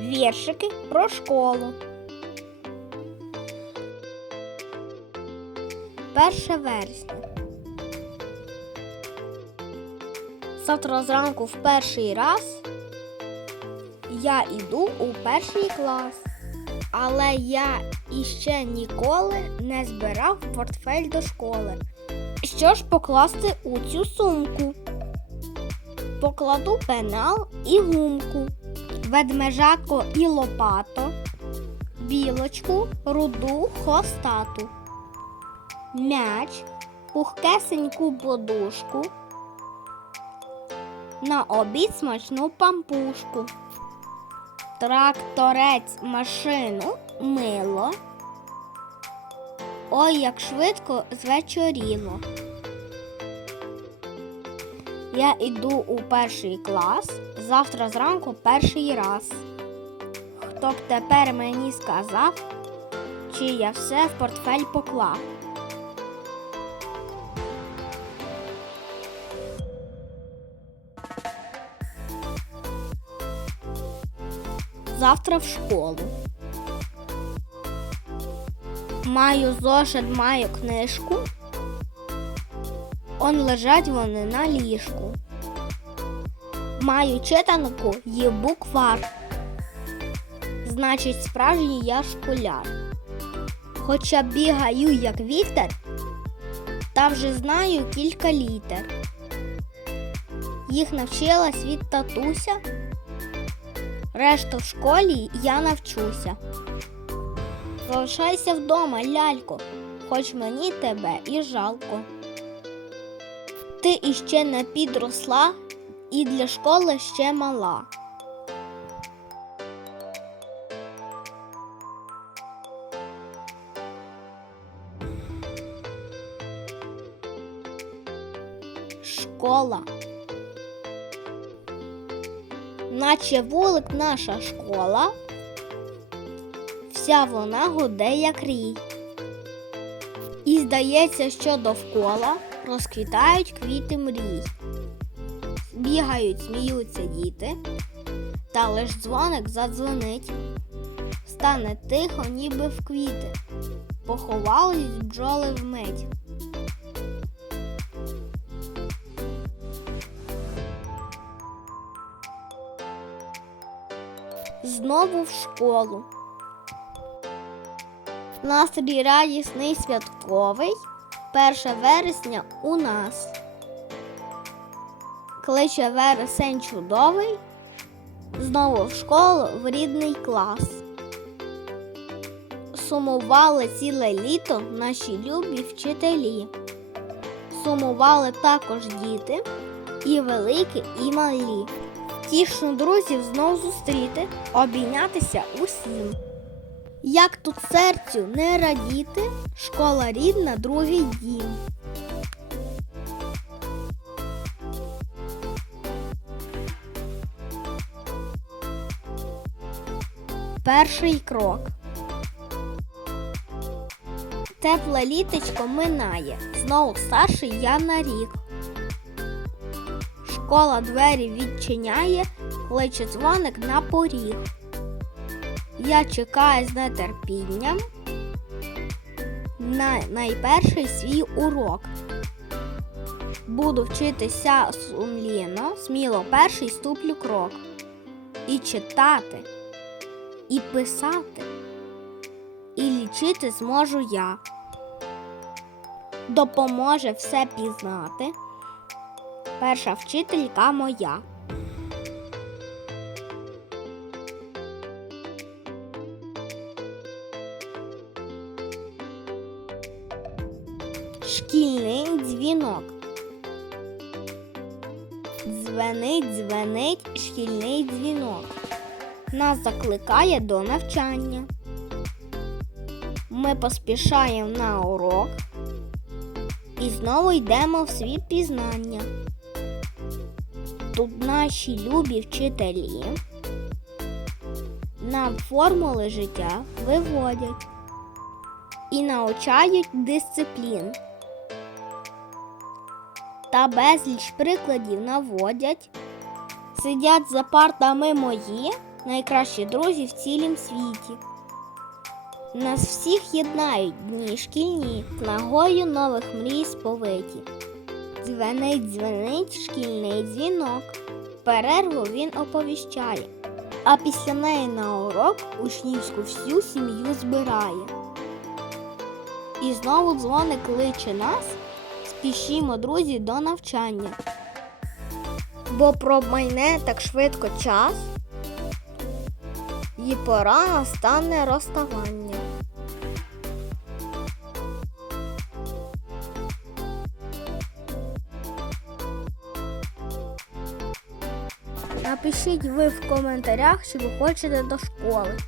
Віршики про школу. 1 вересня. Завтра зранку в перший раз я йду у перший клас. Але я іще ніколи не збирав портфель до школи. Що ж покласти у цю сумку? Покладу пенал і гумку, ведмежатко і лопато, білочку, руду, хвостату, м'яч, пухкесеньку подушку, на обід смачну пампушку, тракторець, машину, мило. Ой, як швидко звечоріло. Я йду у перший клас, завтра зранку перший раз. Хто б тепер мені сказав, чи я все в портфель поклав? Завтра в школу. Маю зошит, маю книжку. Он лежать вони на ліжку. Маю читанку є буквар. Значить, справжній я школяр. Хоча бігаю, як вітер, та вже знаю кілька літер. Їх навчилась від татуся. Решту в школі я навчуся. Залишайся вдома, лялько, хоч мені тебе і жалко. Ти іще не підросла і для школи ще мала. Школа. Наче вулик наша школа, вся вона гуде, як рій. Здається, що довкола розквітають квіти мрій. Бігають, сміються діти, та лиш дзвоник задзвонить. Стане тихо, ніби в квіти, поховались бджоли вмить. Знову в школу. Настрій радісний святковий. 1 вересня у нас. Кличе вересень чудовий. Знову в школу в рідний клас. Сумували ціле літо наші любі вчителі. Сумували також діти, і великі, і малі. Тішно друзів знов зустріти, обійнятися усім. Як тут серцю не радіти, школа рідна, другий дім. Перший крок. Тепле літочко минає, знову старший я на рік. Школа двері відчиняє, кличе дзвоник на поріг. Я чекаю з нетерпінням на найперший свій урок. Буду вчитися сумлінно, сміло перший ступлю крок. І читати, і писати, і лічити зможу я. Допоможе все пізнати. Перша вчителька моя. Шкільний дзвінок. Дзвенить, дзвенить шкільний дзвінок. Нас закликає до навчання. Ми поспішаємо на урок і знову йдемо в світ пізнання. Тут наші любі вчителі нам формули життя виводять і навчають дисциплін. Та безліч прикладів наводять, сидять за партами мої, найкращі друзі в цілім світі. Нас всіх єднають дні шкільні, нагою нових мрій сповиті. Дзвенить, дзвенить шкільний дзвінок. Перерву він оповіщає, а після неї на урок учнівську всю сім'ю збирає. І знову дзвоник кличе нас, спішімо, друзі, до навчання. Бо промайне так швидко час, і пора настане розставання. Напишіть ви в коментарях, чи ви хочете до школи.